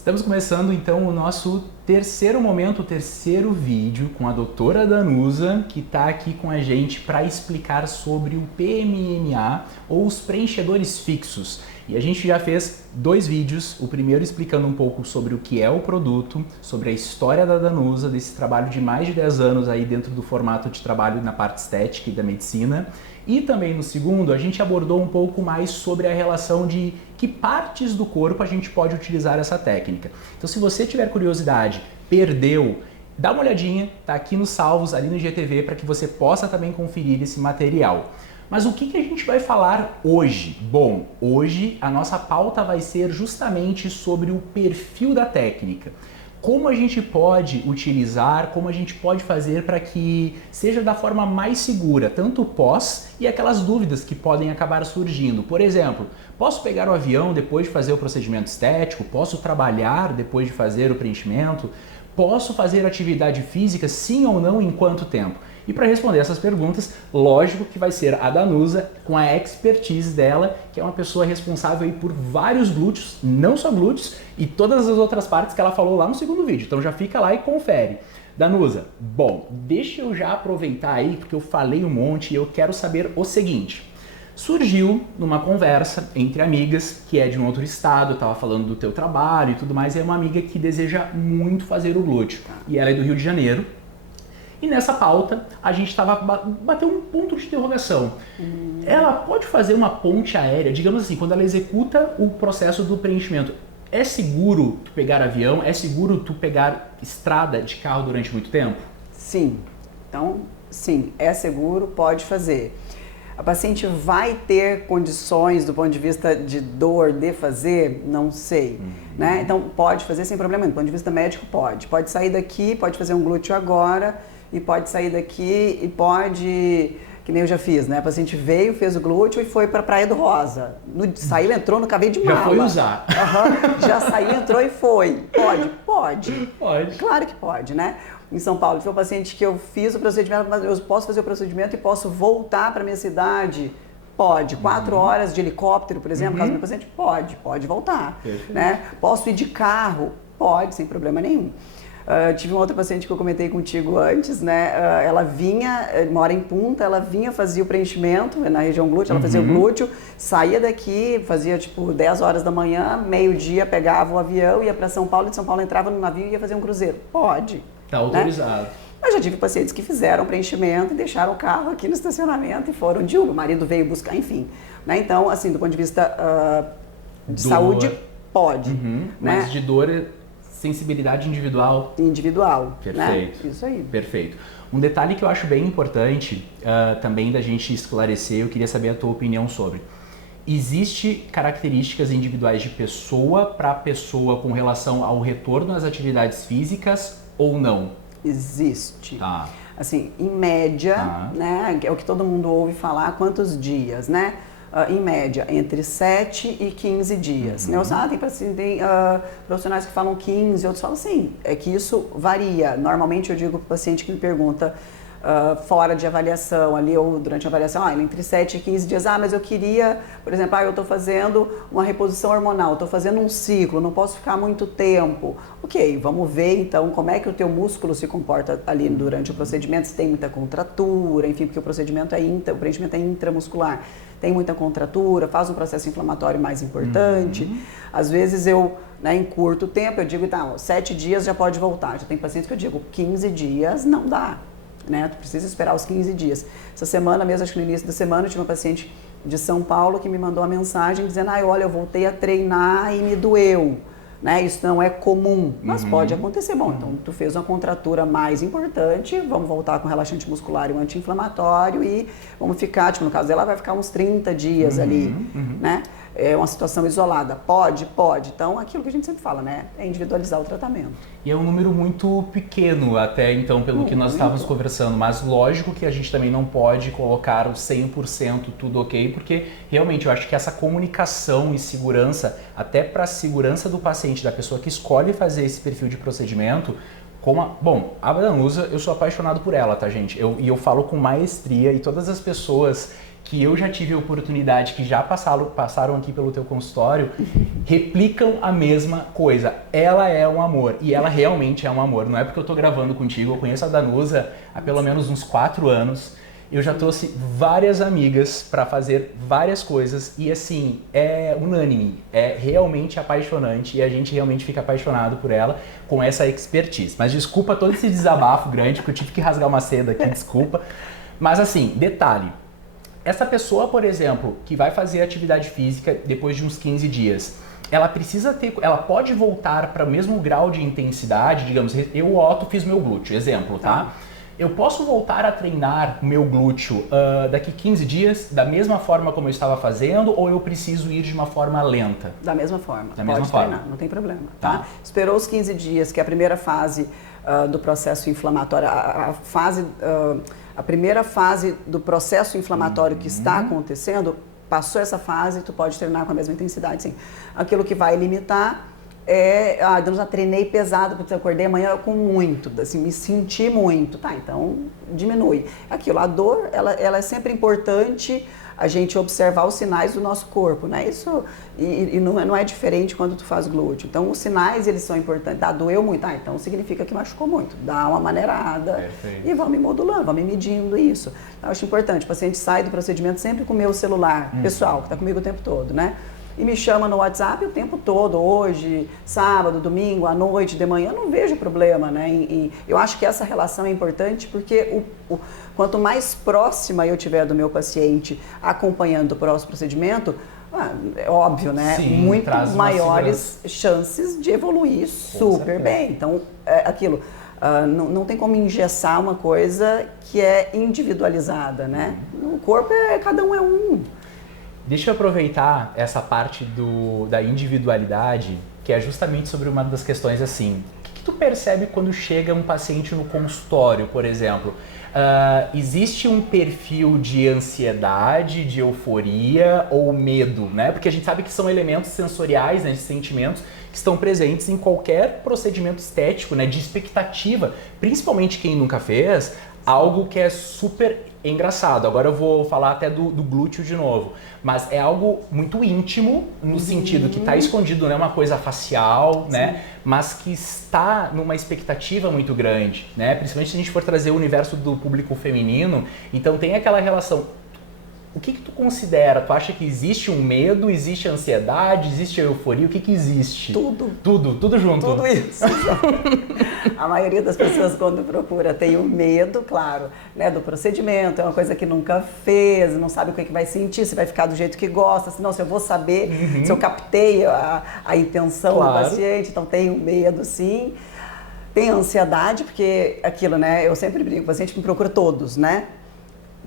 Estamos começando então o nosso terceiro momento, o terceiro vídeo com a doutora Danusa, que está aqui com a gente para explicar sobre o PMMA ou os preenchedores fixos. E a gente já fez dois vídeos, o primeiro explicando um pouco sobre o que é o produto, sobre a história da Danusa, desse trabalho de mais de 10 anos aí dentro do formato de trabalho na parte estética e da medicina. E também no segundo, a gente abordou um pouco mais sobre a relação de que partes do corpo a gente pode utilizar essa técnica. Então, se você tiver curiosidade, perdeu, dá uma olhadinha, tá aqui nos salvos, ali no IGTV, para que você possa também conferir esse material. Mas o que a gente vai falar hoje? Bom, hoje a nossa pauta vai ser justamente sobre o perfil da técnica. Como a gente pode utilizar, como a gente pode fazer para que seja da forma mais segura, tanto pós e aquelas dúvidas que podem acabar surgindo. Por exemplo, posso pegar o avião depois de fazer o procedimento estético? Posso trabalhar depois de fazer o preenchimento? Posso fazer atividade física, sim ou não, em quanto tempo? E para responder essas perguntas, lógico que vai ser a Danusa, com a expertise dela, que é uma pessoa responsável aí por vários glúteos, não só glúteos, e todas as outras partes que ela falou lá no segundo vídeo. Então já fica lá e confere. Danusa, bom, deixa eu já aproveitar aí, porque eu falei um monte e eu quero saber o seguinte. Surgiu numa conversa entre amigas, que é de um outro estado, eu estava falando do teu trabalho e tudo mais, e é uma amiga que deseja muito fazer o glúteo. E ela é do Rio de Janeiro. E nessa pauta, a gente bateu um ponto de interrogação. Ela pode fazer uma ponte aérea, digamos assim, quando ela executa o processo do preenchimento. É seguro tu pegar avião? É seguro tu pegar estrada de carro durante muito tempo? Sim. Então, sim, é seguro, pode fazer. A paciente vai ter condições do ponto de vista de dor de fazer? Não sei. Né? Então, pode fazer sem problema nenhum. Do ponto de vista médico, pode. Pode sair daqui, pode fazer um glúteo agora, e pode sair daqui e pode, que nem eu já fiz, né? A paciente veio, fez o glúteo e foi para a Praia do Rosa. Saiu, entrou no cabelo de mala. Já foi usar. Já saiu, entrou e foi. Pode? Pode. Pode. Claro que pode, né? Em São Paulo, foi um paciente que eu fiz o procedimento, mas eu posso fazer o procedimento e posso voltar para minha cidade? Pode. 4 horas de helicóptero, por exemplo, caso do meu paciente? Pode voltar. Né? Posso ir de carro? Pode, sem problema nenhum. Tive uma outra paciente que eu comentei contigo antes, né? Ela vinha, mora em Punta, ela vinha, fazia o preenchimento na região glútea, ela fazia o glúteo, saía daqui, fazia tipo 10 horas da manhã, meio-dia pegava o avião, ia para São Paulo, e de São Paulo entrava no navio e ia fazer um cruzeiro. Pode. Tá autorizado. Né? Mas já tive pacientes que fizeram preenchimento e deixaram o carro aqui no estacionamento e foram de Uber. O marido veio buscar, enfim. Né? Então, assim, do ponto de vista de saúde, pode. Né? Mas de dor, sensibilidade individual. Individual. Perfeito. Né? Isso aí. Perfeito. Um detalhe que eu acho bem importante também da gente esclarecer, eu queria saber a tua opinião sobre. Existe características individuais de pessoa para pessoa com relação ao retorno às atividades físicas ou não? Existe. Tá. Assim, em média, né, é o que todo mundo ouve falar, quantos dias, né? Em média, entre 7 e 15 dias. Né? Tem profissionais que falam 15, outros falam sim. É que isso varia. Normalmente eu digo para o paciente que me pergunta fora de avaliação ali ou durante a avaliação, entre 7 e 15 dias, mas eu queria, por exemplo, eu estou fazendo uma reposição hormonal, estou fazendo um ciclo, não posso ficar muito tempo. Ok, vamos ver então como é que o teu músculo se comporta ali durante o procedimento, se tem muita contratura, enfim, porque o procedimento o preenchimento é intramuscular, tem muita contratura, faz um processo inflamatório mais importante. Às vezes eu, em curto tempo, eu digo, 7 dias já pode voltar. Já tem pacientes que eu digo, 15 dias não dá. Né? Tu precisa esperar os 15 dias. Essa semana mesmo, acho que no início da semana, eu tive uma paciente de São Paulo que me mandou uma mensagem dizendo, olha, eu voltei a treinar e me doeu. Né? Isso não é comum, mas pode acontecer. Bom, então tu fez uma contratura mais importante, vamos voltar com relaxante muscular e um anti-inflamatório e vamos ficar, no caso dela, vai ficar uns 30 dias ali, né? É uma situação isolada. Pode. Então, aquilo que a gente sempre fala, né? É individualizar o tratamento. E é um número muito pequeno até então, pelo que nós estávamos conversando, mas lógico que a gente também não pode colocar o 100% tudo ok, porque realmente eu acho que essa comunicação e segurança, até para a segurança do paciente, da pessoa que escolhe fazer esse perfil de procedimento, bom, a Danusa, eu sou apaixonado por ela, tá, gente? E eu falo com maestria e todas as pessoas que eu já tive a oportunidade, que já passaram aqui pelo teu consultório, replicam a mesma coisa. Ela é um amor, e ela realmente é um amor. Não é porque eu tô gravando contigo, eu conheço a Danusa há pelo menos uns 4 anos. Eu já trouxe várias amigas para fazer várias coisas e assim, é unânime, é realmente apaixonante e a gente realmente fica apaixonado por ela com essa expertise. Mas desculpa todo esse desabafo grande, porque eu tive que rasgar uma seda aqui, desculpa. Mas assim, detalhe, essa pessoa, por exemplo, que vai fazer atividade física depois de uns 15 dias, ela pode voltar para o mesmo grau de intensidade, digamos, eu, Otto, fiz meu glúteo, exemplo, tá? Eu posso voltar a treinar o meu glúteo daqui 15 dias, da mesma forma como eu estava fazendo, ou eu preciso ir de uma forma lenta? Da mesma forma. Da mesma forma. Treinar, não tem problema. Tá? Esperou os 15 dias, que é a primeira fase do processo inflamatório, a primeira fase do processo inflamatório que está acontecendo, passou essa fase, tu pode treinar com a mesma intensidade, sim. Aquilo que vai limitar eu já treinei pesado, porque eu acordei amanhã com muito, assim, me senti muito, tá, então diminui. Aquilo, a dor, ela é sempre importante a gente observar os sinais do nosso corpo, né, isso, e não é diferente quando tu faz glúteo, então os sinais, eles são importantes, doeu muito, então significa que machucou muito, dá uma maneirada. Perfeito. E vamos modulando, vamos medindo isso. Eu acho importante, o paciente sai do procedimento sempre com o meu celular pessoal, que está comigo o tempo todo, né, e me chama no WhatsApp o tempo todo, hoje, sábado, domingo, à noite, de manhã, eu não vejo problema, né? Eu acho que essa relação é importante porque quanto mais próxima eu tiver do meu paciente acompanhando o próximo procedimento, é óbvio, né? Sim, muito maiores chances de evoluir super bem. Então, aquilo, não tem como engessar uma coisa que é individualizada, né? O corpo cada um é um. Deixa eu aproveitar essa parte da individualidade, que é justamente sobre uma das questões assim. O que tu percebe quando chega um paciente no consultório, por exemplo? Existe um perfil de ansiedade, de euforia ou medo, né? Porque a gente sabe que são elementos sensoriais, né, de sentimentos que estão presentes em qualquer procedimento estético, né, de expectativa, principalmente quem nunca fez, algo que é super engraçado. Agora eu vou falar até do glúteo de novo, mas é algo muito íntimo no sentido que está escondido, não é uma coisa facial, né? Mas que está numa expectativa muito grande, né? Principalmente se a gente for trazer o universo do público feminino, então tem aquela relação. O que tu considera? Tu acha que existe um medo, existe a ansiedade, existe a euforia? O que existe? Tudo. Tudo junto. Tudo isso. A maioria das pessoas quando procura tem o medo, claro, né, do procedimento, é uma coisa que nunca fez, não sabe o que vai sentir, se vai ficar do jeito que gosta, se eu vou saber, se eu captei a intenção do paciente, então tem o medo sim. Tem a ansiedade, porque aquilo, né, eu sempre brinco, o paciente me procura todos, né?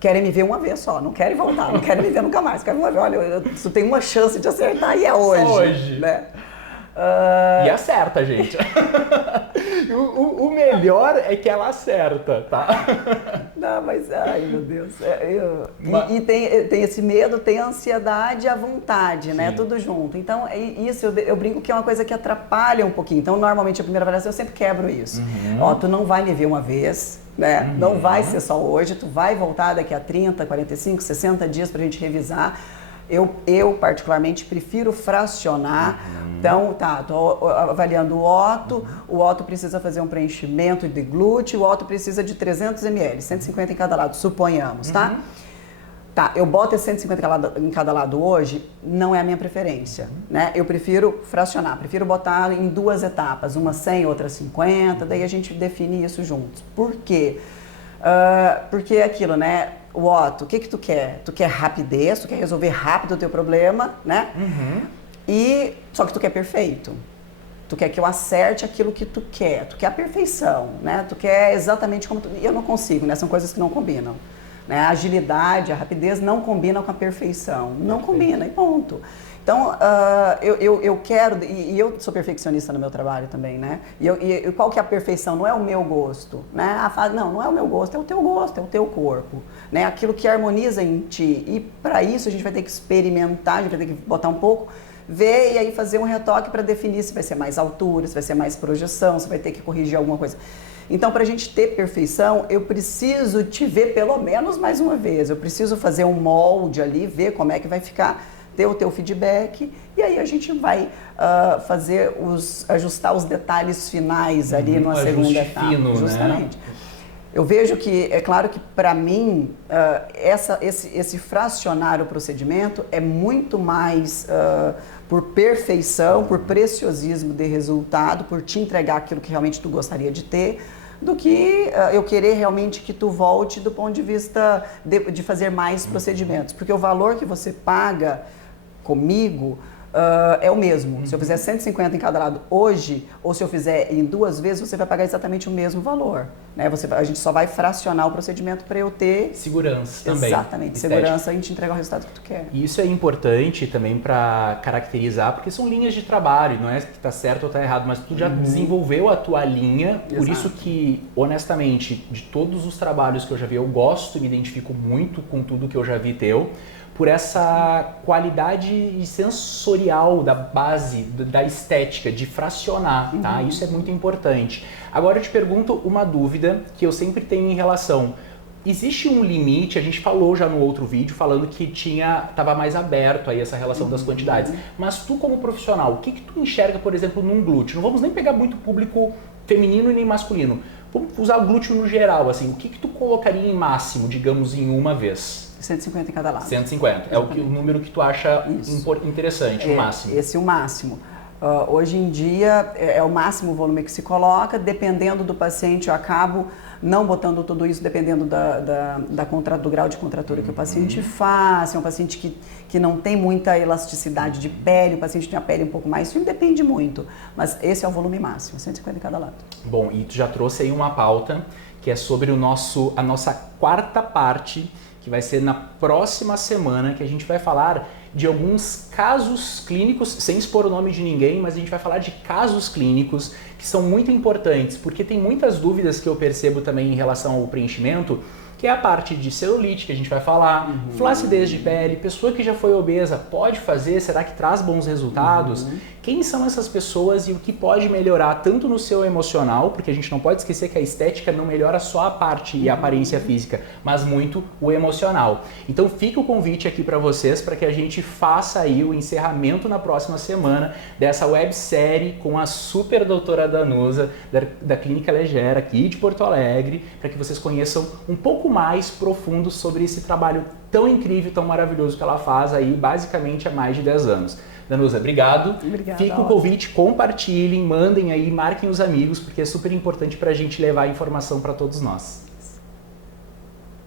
Querem me ver uma vez só, não querem voltar, não querem me ver nunca mais. Querem me ver, olha, tu tem uma chance de acertar e é hoje. Só hoje. Né? E acerta, gente. o melhor é que ela acerta, tá? Não, mas, ai meu Deus. E tem esse medo, tem a ansiedade e a vontade, né? Tudo junto. Então, isso eu brinco que é uma coisa que atrapalha um pouquinho. Então, normalmente, a primeira avaliação eu sempre quebro isso. Ó, tu não vai me ver uma vez, né? Não vai ser só hoje, tu vai voltar daqui a 30, 45, 60 dias pra gente revisar. Eu particularmente prefiro fracionar. Então, tô avaliando o Otto precisa fazer um preenchimento de glúteo, o Otto precisa de 300 ml, 150 em cada lado, suponhamos, tá? Tá, eu boto esse 150 em cada lado hoje, não é a minha preferência, né? Eu prefiro fracionar, prefiro botar em 2 etapas, uma 100, outra 50, daí a gente define isso juntos. Por quê? Porque é aquilo, né? O Otto, o que tu quer? Tu quer rapidez, tu quer resolver rápido o teu problema, né? Só que tu quer perfeito. Tu quer que eu acerte aquilo que tu quer a perfeição, né? Tu quer exatamente como eu não consigo, né? São coisas que não combinam. Né? A agilidade, a rapidez não combinam com a perfeição. Não combina e ponto. Então, eu quero, e eu sou perfeccionista no meu trabalho também, né? E qual que é a perfeição? Não é o meu gosto, né? Não é o meu gosto, é o teu gosto, é o teu corpo, né? Aquilo que harmoniza em ti. E para isso a gente vai ter que experimentar, a gente vai ter que botar um pouco, ver e aí fazer um retoque para definir se vai ser mais altura, se vai ser mais projeção, se vai ter que corrigir alguma coisa. Então, para a gente ter perfeição, eu preciso te ver pelo menos mais uma vez. Eu preciso fazer um molde ali, ver como é que vai ficar, ter o teu feedback, e aí a gente vai ajustar os detalhes finais ali numa segunda etapa. Fino, justamente. Né? Eu vejo que, é claro que para mim, esse fracionar o procedimento é muito mais por perfeição, por preciosismo de resultado, por te entregar aquilo que realmente tu gostaria de ter, do que eu querer realmente que tu volte do ponto de vista de fazer mais procedimentos. Porque o valor que você paga comigo é o mesmo. Se eu fizer 150 em cada lado hoje, ou se eu fizer em 2 vezes, você vai pagar exatamente o mesmo valor. Né? A gente só vai fracionar o procedimento para eu ter... Segurança também. Exatamente, segurança e te entregar o resultado que tu quer. E isso é importante também para caracterizar, porque são linhas de trabalho, não é que está certo ou está errado, mas tu já desenvolveu a tua linha, por isso que, honestamente, de todos os trabalhos que eu já vi, eu gosto e me identifico muito com tudo que eu já vi teu, por essa qualidade sensorial da base, da estética, de fracionar, tá? Isso é muito importante. Agora eu te pergunto uma dúvida que eu sempre tenho em relação... Existe um limite, a gente falou já no outro vídeo, falando que estava mais aberto aí essa relação das quantidades, mas tu como profissional, o que tu enxerga, por exemplo, num glúteo? Não vamos nem pegar muito público feminino e nem masculino, vamos usar o glúteo no geral, assim, o que tu colocaria em máximo, digamos, em uma vez? 150 em cada lado. 150. É o número que tu acha interessante, o máximo. Esse é o máximo. Hoje em dia é o máximo volume que se coloca, dependendo do paciente eu acabo não botando tudo isso dependendo do grau de contratura que o paciente faz, se é um paciente que não tem muita elasticidade de pele, o paciente tem a pele um pouco mais fina, depende muito, mas esse é o volume máximo, 150 em cada lado. Bom, e tu já trouxe aí uma pauta que é sobre a nossa quarta parte, que vai ser na próxima semana, que a gente vai falar de alguns casos clínicos, sem expor o nome de ninguém, mas a gente vai falar de casos clínicos que são muito importantes, porque tem muitas dúvidas que eu percebo também em relação ao preenchimento, que é a parte de celulite que a gente vai falar, flacidez de pele, pessoa que já foi obesa pode fazer, será que traz bons resultados? Quem são essas pessoas e o que pode melhorar tanto no seu emocional, porque a gente não pode esquecer que a estética não melhora só a parte e a aparência física, mas muito o emocional. Então fica o convite aqui para vocês para que a gente faça aí o encerramento na próxima semana dessa websérie com a super doutora Danusa da Clínica Legera aqui de Porto Alegre, para que vocês conheçam um pouco mais profundo sobre esse trabalho tão incrível, tão maravilhoso que ela faz aí basicamente há mais de 10 anos. Danusa, obrigado. Obrigada. Fica o convite, compartilhem, mandem aí, marquem os amigos, porque é super importante para a gente levar a informação para todos nós.